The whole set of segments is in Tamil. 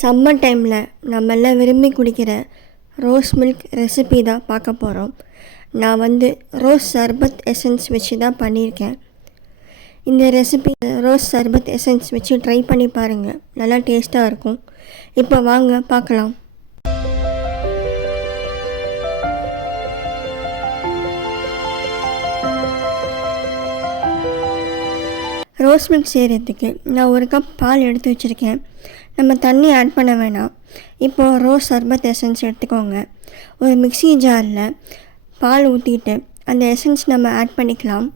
சம்மர் டைமில் நம்ம எல்லாம் விரும்பி குடிக்கிற ரோஸ் மில்க் ரெசிபி தான் பார்க்க போகிறோம். நான் ரோஸ் சர்பத் எசன்ஸ் வச்சு தான் பண்ணியிருக்கேன். இந்த ரெசிபி ரோஸ் சர்பத் எசன்ஸ் வச்சு ட்ரை பண்ணி பாருங்கள், நல்லா டேஸ்ட்டாக இருக்கும். இப்போ வாங்க பார்க்கலாம். ரோஸ் மில்க் செய்கிறதுக்கு நான் 1 கப் பால் எடுத்து வச்சுருக்கேன். நம்ம தண்ணி ஆட் பண்ண வேணாம். இப்போது ரோஸ் சர்பத் எசன்ஸ் எடுத்துக்கோங்க. ஒரு மிக்ஸி ஜாரில் பால் ஊற்றிட்டு அந்த எசன்ஸ் நம்ம ஆட் பண்ணிக்கலாம்.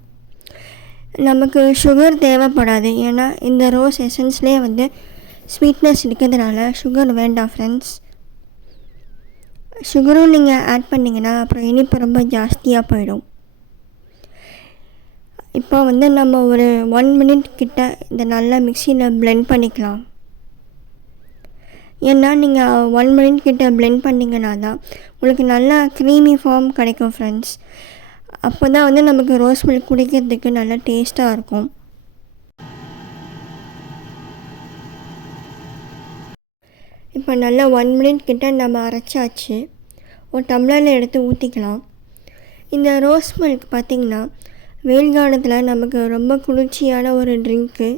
நமக்கு சுகர் தேவைப்படாது, ஏன்னா இந்த ரோஸ் எசன்ஸ்லேயே ஸ்வீட்னஸ் இருக்கிறதுனால சுகர் வேண்டாம் ஃப்ரெண்ட்ஸ். சுகரும் நீங்கள் ஆட் பண்ணிங்கன்னா அப்புறம் இனிப்பு ரொம்ப ஜாஸ்தியாக போயிடும். இப்போ நம்ம ஒரு 1 மினிட் கிட்ட இதை நல்லா மிக்சியில் பிளெண்ட் பண்ணிக்கலாம். ஏன்னா நீங்கள் 1 மினிட் கிட்ட பிளெண்ட் பண்ணிங்கன்னா தான் உங்களுக்கு நல்லா க்ரீமி ஃபார்ம் கிடைக்கும் ஃப்ரெண்ட்ஸ். அப்போ தான் நமக்கு ரோஸ் மில்க் குடிக்கிறதுக்கு நல்லா டேஸ்ட்டாக இருக்கும். இப்போ நல்லா 1 மினிட் கிட்ட நம்ம அரைச்சாச்சு. ஒரு டம்ளரில் எடுத்து ஊற்றிக்கலாம். இந்த ரோஸ் மில்க் பார்த்திங்கன்னா வெயில் காலத்தில் நமக்கு ரொம்ப குளிர்ச்சியான ஒரு ட்ரிங்க்கு.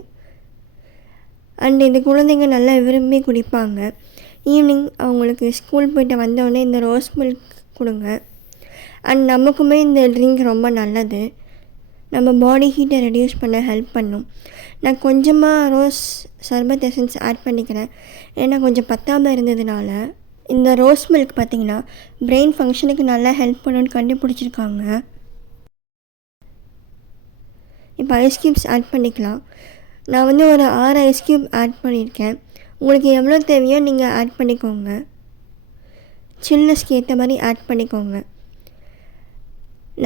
இது குழந்தைங்க நல்லா விரும்பி குடிப்பாங்க. ஈவினிங் அவங்களுக்கு ஸ்கூல் போய்ட்டு வந்தோடனே இந்த ரோஸ் மில்க் கொடுங்க. நமக்குமே இந்த ட்ரிங்க் ரொம்ப நல்லது. நம்ம பாடி ஹீட்டை ரெடியூஸ் பண்ண ஹெல்ப் பண்ணும். நான் கொஞ்சமாக ரோஸ் சர்பத் எசன்ஸ் ஆட் பண்ணிக்கிறேன், ஏன்னா கொஞ்சம் பத்தாமல் இருந்ததுனால. இந்த ரோஸ் மில்க் பார்த்திங்கன்னா பிரெயின் ஃபங்க்ஷனுக்கு நல்லா ஹெல்ப் பண்ணுன்னு கண்டுபிடிச்சிருக்காங்க. இப்போ ஐஸ் க்யூப்ஸ் ஆட் பண்ணிக்கலாம். நான் ஒரு 6 ஐஸ் க்யூப் ஆட் பண்ணியிருக்கேன். உங்களுக்கு எவ்வளோ தேவையோ நீங்கள் ஆட் பண்ணிக்கோங்க. சில்னஸ்க்கு ஏற்ற மாதிரி ஆட் பண்ணிக்கோங்க.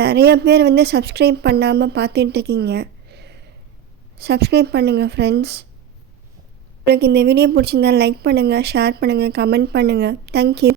நிறைய பேர் சப்ஸ்கிரைப் பண்ணாமல் பார்த்துட்ருக்கீங்க. சப்ஸ்கிரைப் பண்ணுங்கள் ஃப்ரெண்ட்ஸ். உங்களுக்கு இந்த வீடியோ பிடிச்சிருந்தால் லைக் பண்ணுங்கள், ஷேர் பண்ணுங்கள், கமெண்ட் பண்ணுங்கள். தேங்க்யூ.